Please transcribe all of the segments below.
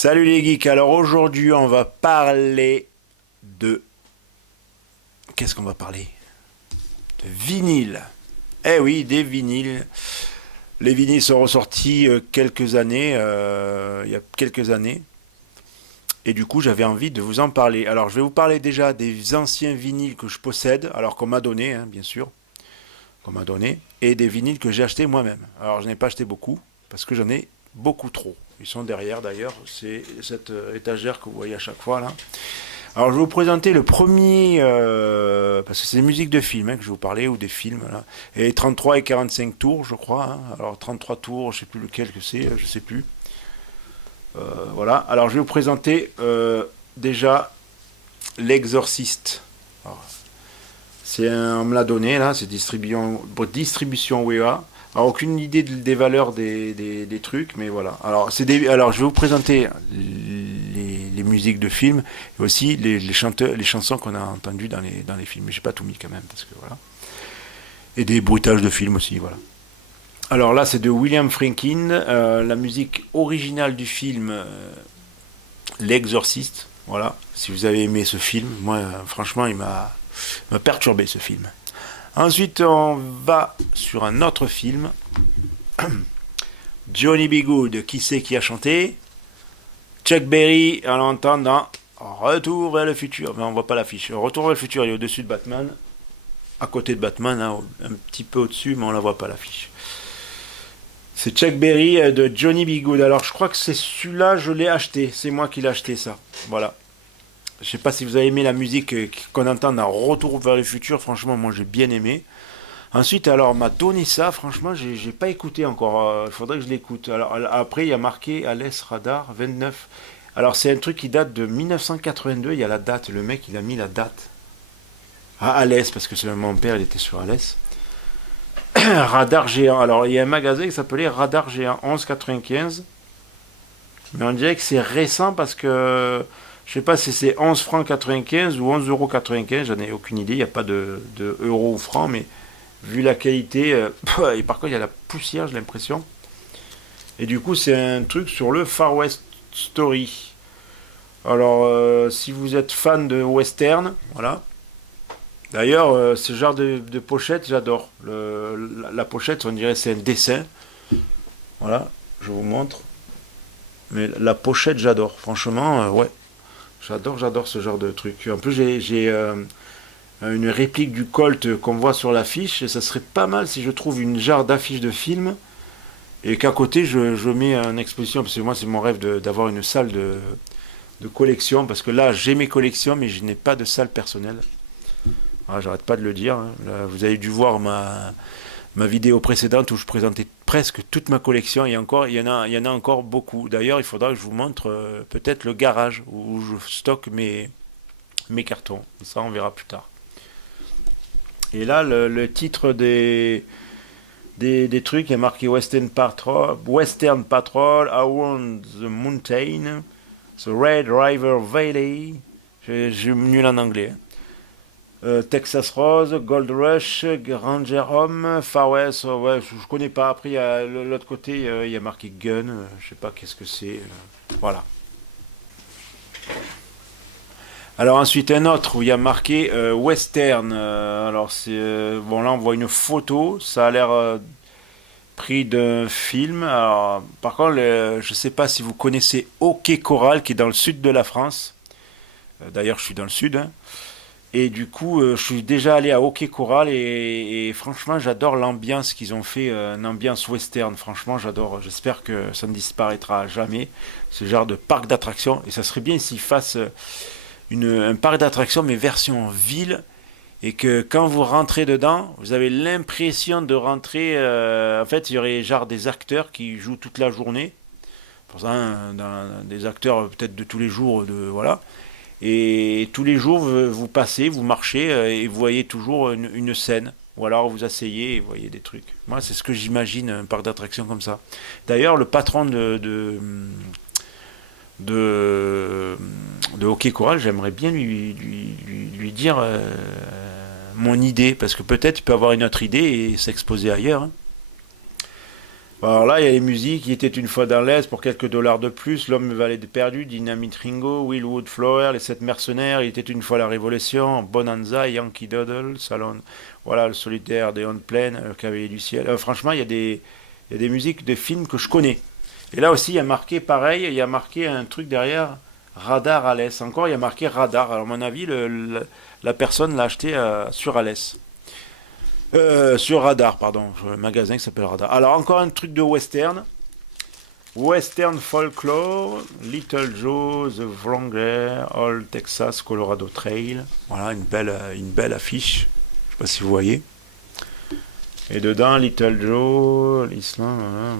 Salut les geeks, alors aujourd'hui on va parler de... Qu'est-ce qu'on va parler? De vinyle. Eh oui, des vinyles. Les vinyles sont ressortis il y a quelques années. Et du coup j'avais envie de vous en parler. Alors je vais vous parler déjà des anciens vinyles que je possède, alors qu'on m'a donné, hein, bien sûr, qu'on m'a donné, et des vinyles que j'ai achetés moi-même. Alors je n'ai pas acheté beaucoup, parce que j'en ai beaucoup trop. Ils sont derrière d'ailleurs, c'est cette étagère que vous voyez à chaque fois là. Alors je vais vous présenter le premier, parce que c'est des musiques de films hein, que je vais vous parler, ou des films là. Et 33 et 45 tours je crois. Hein. Alors 33 tours, je sais plus lequel que c'est, je sais plus. Voilà, alors je vais vous présenter déjà L'Exorciste. Alors, on me l'a donné là, c'est distribution WEA. Alors aucune idée des valeurs des trucs, mais voilà. Alors je vais vous présenter les musiques de films et aussi les chansons qu'on a entendues dans les films. Mais j'ai pas tout mis quand même parce que voilà. Et des bruitages de films aussi, voilà. Alors là c'est de William Friedkin, la musique originale du film L'Exorciste. Voilà. Si vous avez aimé ce film, moi franchement m'a perturbé ce film. Ensuite, on va sur un autre film. Johnny B. Good, qui c'est qui a chanté? Chuck Berry, on l'entend dans Retour vers le futur. Mais on voit pas l'affiche. Retour vers le futur, il est au-dessus de Batman. À côté de Batman, hein, un petit peu au-dessus, mais on la voit pas l'affiche. C'est Chuck Berry de Johnny B. Good. Alors, je crois que c'est celui-là, je l'ai acheté. C'est moi qui l'ai acheté, ça. Voilà. Je sais pas si vous avez aimé la musique qu'on entend dans Retour vers le futur. Franchement, moi, j'ai bien aimé. Ensuite, alors, on m'a donné ça. Franchement, j'ai pas écouté encore. Il faudrait que je l'écoute. Alors, après, il y a marqué Alès Radar 29. Alors, c'est un truc qui date de 1982. Il y a la date. Le mec, il a mis la date. Ah, Alès, parce que c'est mon père, il était sur Alès. Radar géant. Alors, il y a un magasin qui s'appelait Radar géant 11,95. Mais on dirait que c'est récent parce que je sais pas si c'est 11 francs 95 ou 11,95 €, j'en ai aucune idée, il n'y a pas de euros ou francs, mais vu la qualité, et par contre il y a la poussière, j'ai l'impression. Et du coup c'est un truc sur le Far West Story. Alors si vous êtes fan de western, voilà. D'ailleurs ce genre de pochette j'adore. La pochette on dirait c'est un dessin. Voilà, je vous montre. Mais la pochette j'adore, franchement ouais. J'adore ce genre de truc. En plus, j'ai une réplique du Colt qu'on voit sur l'affiche. Et ça serait pas mal si je trouve une jarre d'affiches de film et qu'à côté je mets en exposition. Parce que moi, c'est mon rêve d'avoir une salle de collection. Parce que là, j'ai mes collections, mais je n'ai pas de salle personnelle. Ah, j'arrête pas de le dire. Hein. Là, vous avez dû voir ma vidéo précédente où je présentais presque toute ma collection et encore il y en a encore beaucoup. D'ailleurs, il faudra que je vous montre peut-être le garage où je stocke mes cartons. Ça, on verra plus tard. Et là, le titre des trucs est marqué Western Patrol, Around the Mountain, The Red River Valley. J'ai nul en anglais. Hein. Texas Rose, Gold Rush, Ranger Home, Far West, ouais, je connais pas. Après, il y a l'autre côté, il y a marqué Gun, je sais pas qu'est-ce que c'est. Voilà. Alors ensuite, un autre où il y a marqué Western. Alors c'est bon là, on voit une photo. Ça a l'air pris d'un film. Alors, par contre, je sais pas si vous connaissez Hockey Coral, qui est dans le sud de la France. D'ailleurs, je suis dans le sud. Hein. Et du coup, je suis déjà allé à Hockey Coral et franchement, j'adore l'ambiance qu'ils ont fait, une ambiance western. Franchement, j'adore. J'espère que ça ne disparaîtra jamais, ce genre de parc d'attractions. Et ça serait bien s'ils fassent un parc d'attractions, mais version ville. Et que quand vous rentrez dedans, vous avez l'impression de rentrer. En fait, il y aurait genre des acteurs qui jouent toute la journée. Pour ça, hein, des acteurs peut-être de tous les jours, voilà. Et tous les jours, vous passez, vous marchez et vous voyez toujours une scène. Ou alors vous asseyez et vous voyez des trucs. Moi, c'est ce que j'imagine, un parc d'attractions comme ça. D'ailleurs, le patron de, de Hockey Coral, j'aimerais bien lui dire mon idée. Parce que peut-être il peut avoir une autre idée et s'exposer ailleurs. Hein. Alors là, il y a les musiques. Il était une fois dans l'Est pour quelques dollars de plus. L'homme valait perdu. Dynamite Ringo, Willwood Flower, les sept mercenaires. Il était une fois la Révolution. Bonanza, Yankee Doodle, Salon. Voilà, le solitaire des Ondes Plaines, le cavalier du ciel. Franchement, il y a des musiques de films que je connais. Et là aussi, il y a marqué pareil. Il y a marqué un truc derrière. Radar Alès. Encore, il y a marqué Radar. Alors, à mon avis, la personne l'a acheté sur Alès. Sur Radar, pardon, le magasin qui s'appelle Radar. Alors encore un truc de western. Western Folklore, Little Joe, The Wrangler, Old Texas Colorado Trail. Voilà, une belle affiche. Je sais pas si vous voyez. Et dedans, Little Joe, l'Islande. Voilà.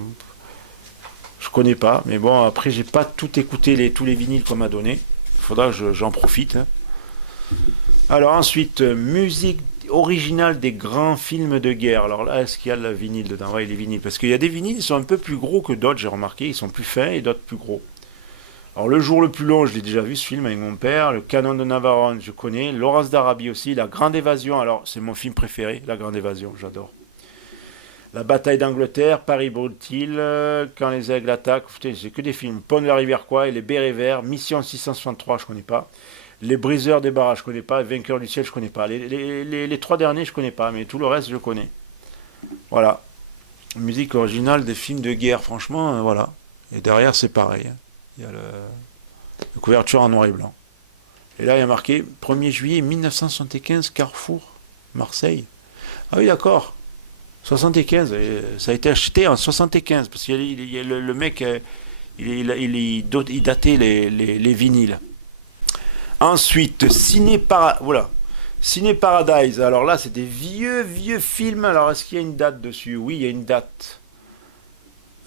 Je connais pas, mais bon, après, j'ai pas tout écouté, tous les vinyles qu'on m'a donné. Il faudra que j'en profite, hein. Alors ensuite, musique originale des grands films de guerre. Alors là, est-ce qu'il y a le vinyle dedans? Ouais, les vinyles. Parce qu'il y a des vinyles qui sont un peu plus gros que d'autres, j'ai remarqué. Ils sont plus fins et d'autres plus gros. Alors le jour le plus long, je l'ai déjà vu ce film avec mon père. Le Canon de Navarone, je connais. Laurence d'Arabie aussi. La Grande Évasion, alors c'est mon film préféré. La Grande Évasion, j'adore. La bataille d'Angleterre, Paris-Brutile, Quand les aigles attaquent. Putain, c'est que des films. Pont de la Rivière quoi et les Bérets Verts. Mission 663, je connais pas. Les briseurs des barrages, je connais pas. Vainqueurs du ciel, je connais pas. Les trois derniers, je connais pas. Mais tout le reste, je connais. Voilà. Musique originale des films de guerre, franchement, voilà. Et derrière, c'est pareil, hein. Il y a la couverture en noir et blanc. Et là, il y a marqué 1er juillet 1975, Carrefour, Marseille. Ah oui, d'accord. 75. Ça a été acheté en 75. Parce que le mec, il datait les vinyles. Ensuite, voilà. Ciné Paradise. Alors là, c'est des vieux films. Alors, est-ce qu'il y a une date dessus? Oui, il y a une date.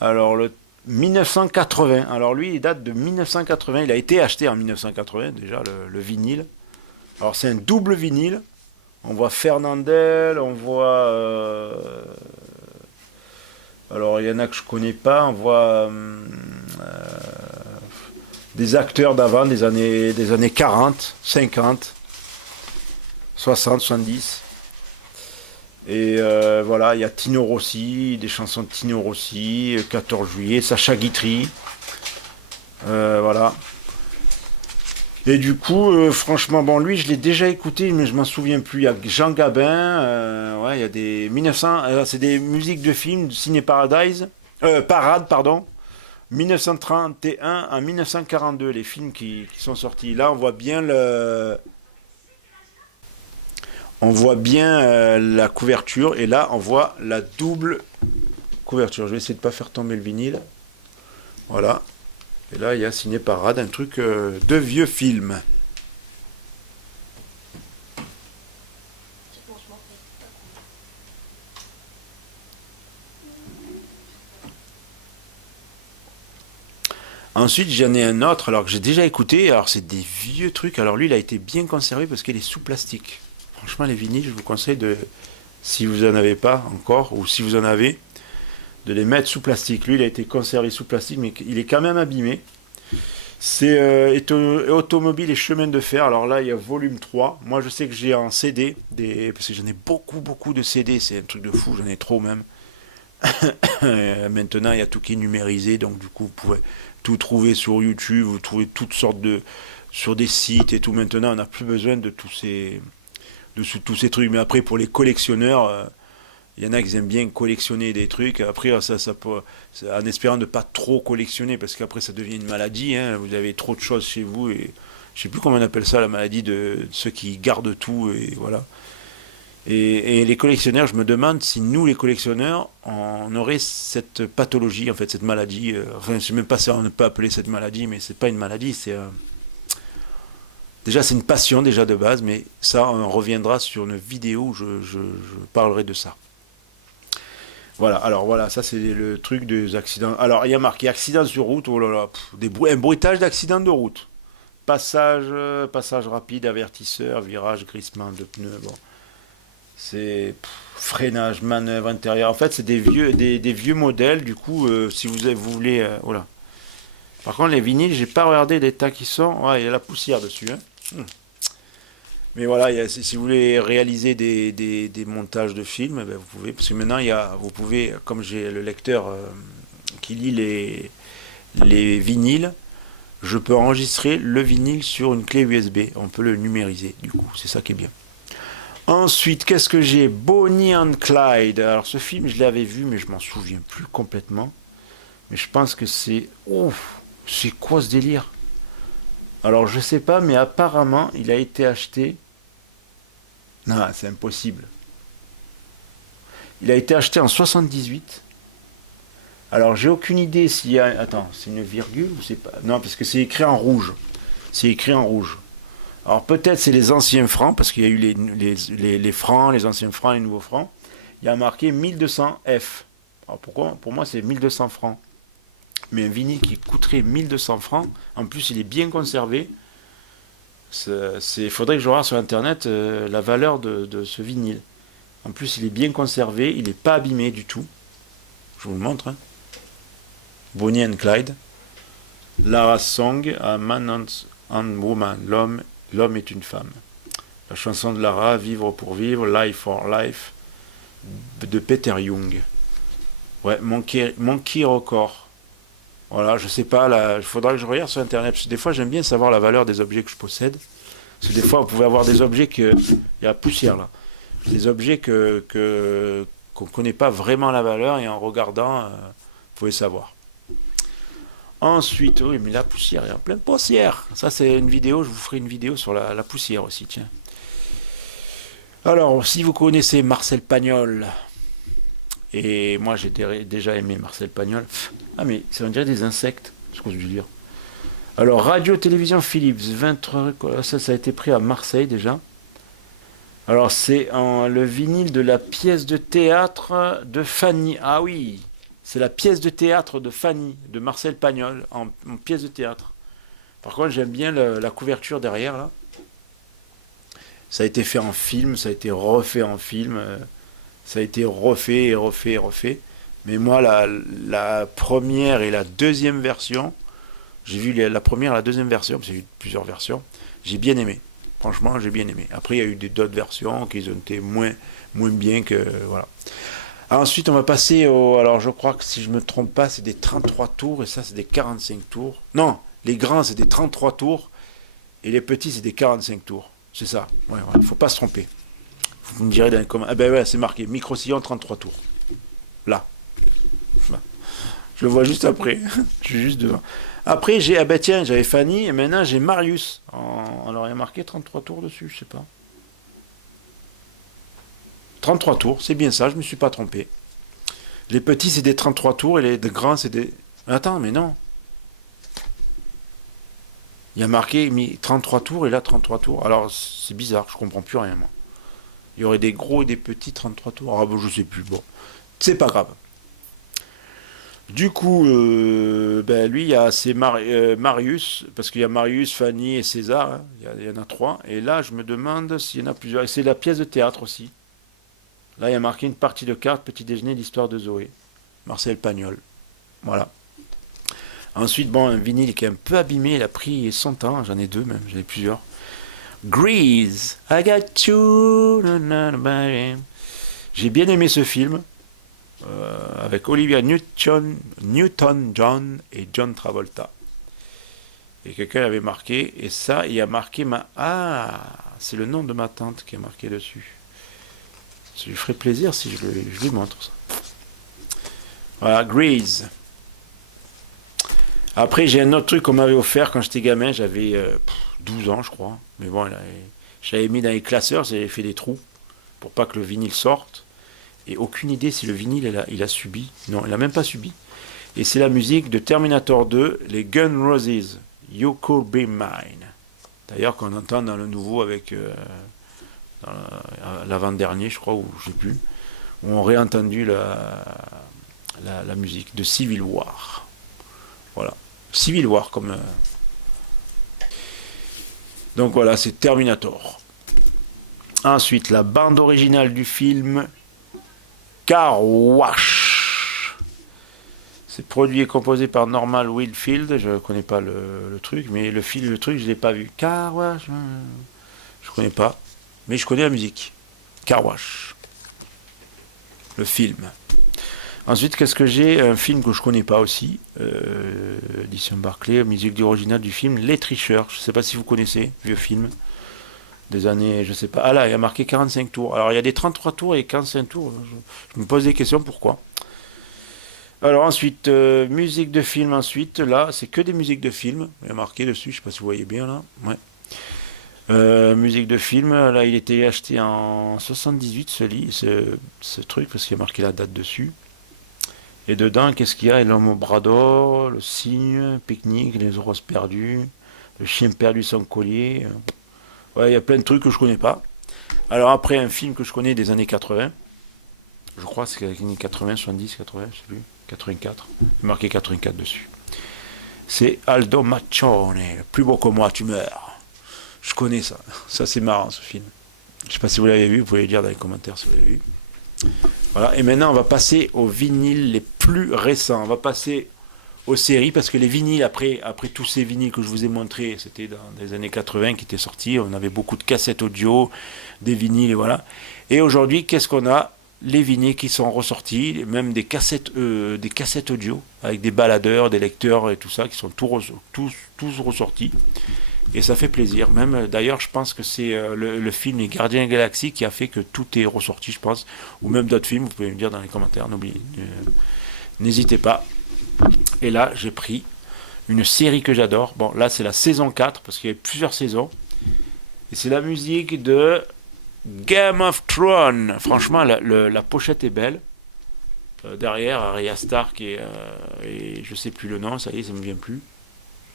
Alors, le 1980. Alors, lui, il date de 1980. Il a été acheté en 1980, déjà, le vinyle. Alors, c'est un double vinyle. On voit Fernandel, on voit... alors, il y en a que je connais pas. On voit... des acteurs d'avant, des années 40, 50, 60, 70. Et voilà, il y a Tino Rossi, des chansons de Tino Rossi, 14 juillet, Sacha Guitry. Voilà. Et du coup, franchement, bon, lui, je l'ai déjà écouté, mais je m'en souviens plus. Il y a Jean Gabin, ouais, il y a des 1900, c'est des musiques de films, de Ciné Paradise, Parade, pardon. 1931 à 1942, les films qui sont sortis. Là, on voit bien la couverture, et là, on voit la double couverture. Je vais essayer de pas faire tomber le vinyle. Voilà. Et là, il y a Ciné Parade, un truc de vieux film. Ensuite, j'en ai un autre, alors que j'ai déjà écouté. Alors, c'est des vieux trucs. Alors, lui, il a été bien conservé parce qu'il est sous plastique. Franchement, les vinyles, je vous conseille de, si vous en avez pas encore, ou si vous en avez, de les mettre sous plastique. Lui, il a été conservé sous plastique, mais il est quand même abîmé. C'est Automobile et chemin de fer. Alors là, il y a volume 3. Moi, je sais que j'ai en CD, parce que j'en ai beaucoup de CD. C'est un truc de fou, j'en ai trop même. Maintenant, il y a tout qui est numérisé, donc du coup, vous pouvez tout trouver sur YouTube, vous trouvez toutes sortes sur des sites et tout. Maintenant, on n'a plus besoin de tous ces trucs. Mais après, pour les collectionneurs, il y en a qui aiment bien collectionner des trucs. Après, ça peut, en espérant de pas trop collectionner, parce qu'après, ça devient une maladie, hein. Vous avez trop de choses chez vous, et je sais plus comment on appelle ça, la maladie de ceux qui gardent tout, et voilà. Et les collectionneurs, je me demande si nous, les collectionneurs, on aurait cette pathologie, en fait, cette maladie. Enfin, je sais même pas si on peut appeler cette maladie, mais c'est pas une maladie, déjà, c'est une passion déjà de base, mais ça, on reviendra sur une vidéo où je parlerai de ça. Voilà, alors voilà, ça c'est le truc des accidents. Alors, il y a marqué accident sur route, oh là là, un bruitage d'accident de route. Passage rapide, avertisseur, virage, glissement de pneus, bon. C'est freinage, manœuvre intérieure. En fait, c'est des vieux modèles. Du coup, si vous voulez, voilà. Par contre, les vinyles, j'ai pas regardé l'état qu'ils sont. Ouais, il y a la poussière dessus, hein. Mais voilà, si vous voulez réaliser des montages de films, eh ben vous pouvez, parce que maintenant vous pouvez, comme j'ai le lecteur qui lit les vinyles, je peux enregistrer le vinyle sur une clé USB. On peut le numériser, du coup, c'est ça qui est bien. Ensuite, qu'est-ce que j'ai? Bonnie and Clyde. Alors ce film, je l'avais vu, mais je m'en souviens plus complètement. Mais je pense que c'est... Ouf, c'est quoi ce délire? Alors je sais pas, mais apparemment, il a été acheté... Non, c'est impossible. Il a été acheté en 78. Alors j'ai aucune idée s'il y a... Attends, c'est une virgule ou c'est pas... Non, parce que c'est écrit en rouge. C'est écrit en rouge. Alors peut-être c'est les anciens francs, parce qu'il y a eu les francs, les anciens francs, les nouveaux francs. Il y a marqué 1200 F. Alors pourquoi? Pour moi c'est 1200 francs. Mais un vinyle qui coûterait 1200 francs, en plus il est bien conservé. Il faudrait que je regarde sur internet la valeur de ce vinyle. En plus il est bien conservé, il n'est pas abîmé du tout. Je vous le montre. Hein. Bonnie and Clyde. Lara Song, A Man and Woman. L'homme est une femme. La chanson de Lara, Vivre pour vivre, Life for Life, de Peter Young. Ouais, Monkey Record. Voilà, je sais pas, il faudra que je regarde sur internet. Parce que des fois, j'aime bien savoir la valeur des objets que je possède. Parce que des fois, vous pouvez avoir des objets que. Il y a la poussière là. Des objets qu'on ne connaît pas vraiment la valeur et en regardant, vous pouvez savoir. Ensuite, oui, mais la poussière, il y a plein de poussière. Ça, c'est une vidéo, je vous ferai une vidéo sur la poussière aussi, tiens. Alors, si vous connaissez Marcel Pagnol, et moi j'ai déjà aimé Marcel Pagnol, ah mais ça veut dire des insectes, ce que je veux dire. Alors, Radio-Télévision Philips, 23, ça a été pris à Marseille déjà. Alors, c'est le vinyle de la pièce de théâtre de Fanny. Ah oui, c'est la pièce de théâtre de Fanny, de Marcel Pagnol, en pièce de théâtre. Par contre, j'aime bien la couverture derrière, là. Ça a été fait en film, ça a été refait en film, ça a été refait et refait et refait. Mais moi, la première et la deuxième version, j'ai vu la première et la deuxième version, parce qu'il y a eu plusieurs versions, j'ai bien aimé. Franchement, j'ai bien aimé. Après, il y a eu d'autres versions qui ont été moins bien que... Voilà. Ensuite, on va passer au... Alors, je crois que si je ne me trompe pas, c'est des 33 tours et ça, c'est des 45 tours. Non, les grands, c'est des 33 tours et les petits, c'est des 45 tours. C'est ça. Ouais, voilà. Faut pas se tromper. Vous me direz dans les commentaires. Ah ben ouais, c'est marqué. Micro-sillon 33 tours. Là. Je le vois juste après. Je suis juste devant. Après, ah ben tiens, j'avais Fanny et maintenant j'ai Marius. Alors, il y a marqué 33 tours dessus, je sais pas. 33 tours, c'est bien ça, je me suis pas trompé. Les petits, c'est des 33 tours et les grands, c'est des... Attends, mais non. Il y a marqué 33 tours et là 33 tours. Alors, c'est bizarre, je comprends plus rien, moi. Il y aurait des gros et des petits 33 tours. Ah, bon, je sais plus. Bon, c'est pas grave. Du coup, ben lui, c'est Marius, parce qu'il y a Marius, Fanny et César. Hein. Il y en a trois. Et là, je me demande s'il y en a plusieurs. Et c'est la pièce de théâtre aussi. Là, il y a marqué une partie de cartes, petit déjeuner, l'histoire de Zoé. Marcel Pagnol. Voilà. Ensuite, bon, un vinyle qui est un peu abîmé, il a pris 100 ans, j'en ai deux même, j'en ai plusieurs. Grease, I got you. J'ai bien aimé ce film, avec Olivia Newton-John et John Travolta. Et quelqu'un avait marqué, et ça, il a marqué Ah, c'est le nom de ma tante qui est marqué dessus. Ça lui ferait plaisir si je lui montre ça. Voilà, Grease. Après, j'ai un autre truc qu'on m'avait offert quand j'étais gamin. J'avais 12 ans, je crois. Mais bon, j'avais mis dans les classeurs, j'avais fait des trous pour pas que le vinyle sorte. Et aucune idée si le vinyle, il a subi. Non, il n'a même pas subi. Et c'est la musique de Terminator 2, les Guns Roses, You Could Be Mine. D'ailleurs, qu'on entend dans le nouveau avec... dans l'avant-dernier, je crois, ou je sais plus, où on réentendu la musique de Civil War. Voilà. Civil War, comme... Donc voilà, c'est Terminator. Ensuite, la bande originale du film Car Wash. C'est produit et composé par Norman Whitfield. Je ne connais pas le truc, mais le truc, je ne l'ai pas vu. Car Wash... Je je connais pas, mais je connais la musique. Car Wash, le film. Ensuite, qu'est-ce que j'ai? Un film que je connais pas aussi, édition Barclay, musique originale du film Les Tricheurs. Je sais pas si vous connaissez, vieux film des années, je sais pas. Ah là, il y a marqué 45 tours. Alors il y a des 33 tours et 45 tours. Je me pose des questions, pourquoi? Alors ensuite, musique de film ensuite, là, c'est que des musiques de film. Il y a marqué dessus, je sais pas si vous voyez bien là. Ouais. Musique de film, là il était acheté en 78 ce truc, parce qu'il y a marqué la date dessus. Et dedans, qu'est-ce qu'il y a? L'homme au bras d'or, le cygne, pique-nique, les roses perdues, le chien perdu sans collier. Ouais, il y a plein de trucs que je connais pas. Alors après, un film que je connais des années 80, je crois que c'est les années 80, 70, 80, je sais plus, 84. Il est marqué 84 dessus. C'est Aldo Maccione, plus beau que moi, tu meurs. Je connais ça. Ça, c'est marrant, ce film. Je sais pas si vous l'avez vu, vous pouvez le dire dans les commentaires si vous l'avez vu. Voilà, et maintenant, on va passer aux vinyles les plus récents. On va passer aux séries, parce que les vinyles, après tous ces vinyles que je vous ai montrés, c'était dans les années 80 qui étaient sortis. On avait beaucoup de cassettes audio, des vinyles, et voilà. Et aujourd'hui, qu'est-ce qu'on a? Les vinyles qui sont ressortis, même des cassettes audio, avec des baladeurs, des lecteurs et tout ça, qui sont tous ressortis. Et ça fait plaisir. Même d'ailleurs, je pense que c'est le film Les Gardiens de la Galaxie qui a fait que tout est ressorti, je pense. Ou même d'autres films, vous pouvez me dire dans les commentaires, n'hésitez pas. Et là, j'ai pris une série que j'adore. Bon, là, c'est la saison 4, parce qu'il y a plusieurs saisons. Et c'est la musique de Game of Thrones. Franchement, la pochette est belle. Derrière, Arya Stark et je sais plus le nom, ça y est, ça me vient plus.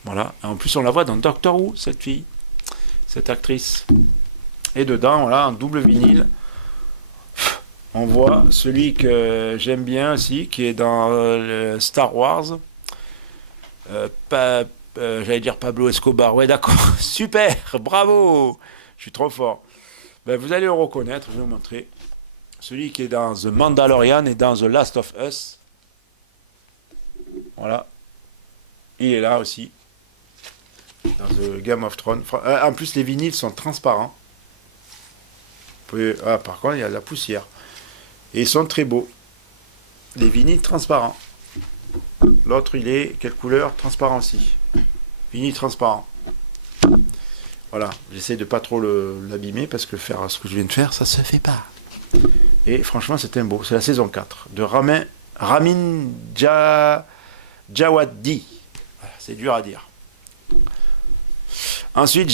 Voilà. En plus, on la voit dans Doctor Who, cette fille, cette actrice. Et dedans, voilà, en double vinyle, on voit celui que j'aime bien aussi, qui est dans Star Wars. J'allais dire Pablo Escobar. Ouais, d'accord. Super, bravo. Je suis trop fort. Ben, vous allez le reconnaître, je vais vous montrer. Celui qui est dans The Mandalorian et dans The Last of Us. Voilà. Il est là aussi. Dans The Game of Thrones. En plus, les vinyles sont transparents. Par contre, il y a de la poussière. Et ils sont très beaux. Les vinyles transparents. L'autre, il est, quelle couleur? Transparent aussi. Vinyle transparent. Voilà. J'essaie de pas trop l'abîmer, parce que faire ce que je viens de faire, ça se fait pas. Et franchement, c'est un beau. C'est la saison 4 de Ramin Djawadi. Voilà, c'est dur à dire. Ensuite,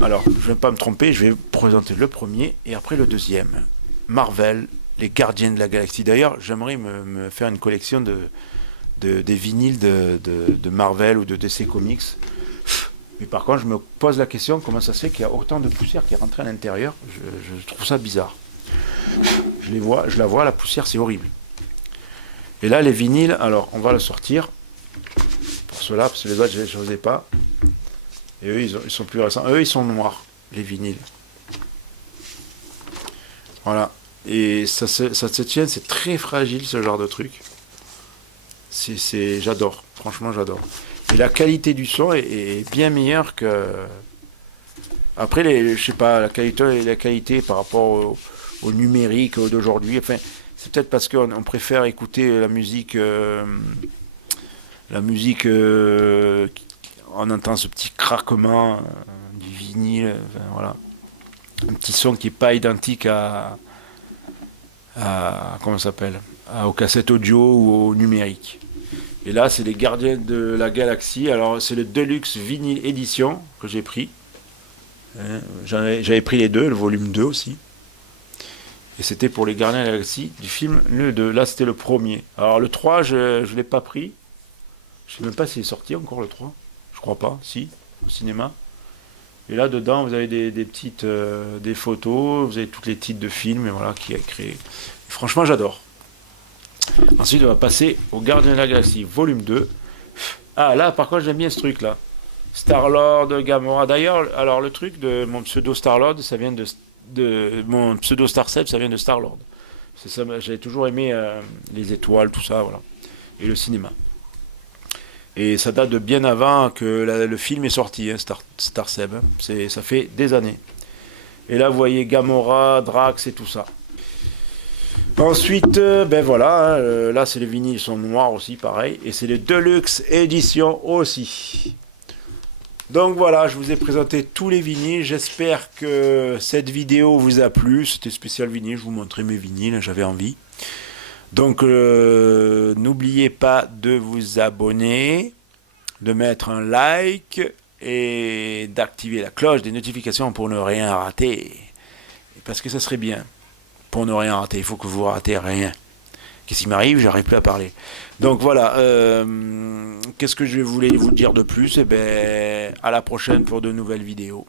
alors, je ne vais pas me tromper, je vais présenter le premier et après le deuxième. Marvel, les Gardiens de la Galaxie. D'ailleurs, j'aimerais me faire une collection des vinyles de Marvel ou de DC Comics. Mais par contre, je me pose la question, comment ça se fait qu'il y a autant de poussière qui est rentrée à l'intérieur? Je trouve ça bizarre. Je la vois, la poussière, c'est horrible. Et là, les vinyles, alors, on va le sortir. Pour ceux-là, parce que les autres, je n'osais pas. Et eux, ils sont plus récents. Eux, ils sont noirs, les vinyles. Voilà. Et ça se tient, c'est très fragile, ce genre de truc. J'adore. Franchement, j'adore. Et la qualité du son est bien meilleure que... Après, je sais pas, la qualité par rapport au numérique d'aujourd'hui. Enfin, c'est peut-être parce qu'on préfère écouter la musique... on entend ce petit craquement du vinyle, enfin, voilà. Un petit son qui n'est pas identique comment ça s'appelle, aux cassettes audio ou au numérique. Et là, c'est les Gardiens de la Galaxie. Alors, c'est le Deluxe Vinyl Edition que j'ai pris. J'avais pris les deux, le volume 2 aussi. Et c'était pour les Gardiens de la Galaxie du film le 2. Là, c'était le premier. Alors, le 3, je ne l'ai pas pris. Je ne sais même pas s'il est sorti encore, le 3. Je crois pas, si, au cinéma. Et là, dedans, vous avez des petites des photos, vous avez tous les titres de films, et voilà, qui a créé. Et franchement, j'adore. Ensuite, on va passer au Gardien de la Galaxie, volume 2. Ah, là, par contre, j'aime bien ce truc-là. Star-Lord, Gamora. D'ailleurs, alors, le truc de mon pseudo Star-Lord, ça vient de mon pseudo Star-Seb, ça vient de Star-Lord. C'est ça, j'avais toujours aimé les étoiles, tout ça, voilà. Et le cinéma. Et ça date de bien avant que le film est sorti, hein, Star Seb. Ça fait des années. Et là, vous voyez Gamora, Drax et tout ça. Ensuite, ben voilà, hein, là c'est les vinyles, ils sont noirs aussi, pareil. Et c'est les Deluxe Edition aussi. Donc voilà, je vous ai présenté tous les vinyles. J'espère que cette vidéo vous a plu. C'était spécial vinyle, je vous montrais mes vinyles, j'avais envie. Donc n'oubliez pas de vous abonner, de mettre un like et d'activer la cloche des notifications pour ne rien rater. Parce que ça serait bien. Pour ne rien rater, il faut que vous ratez rien. Qu'est-ce qui m'arrive? J'arrive plus à parler. Donc voilà, qu'est-ce que je voulais vous dire de plus? Eh ben, à la prochaine pour de nouvelles vidéos.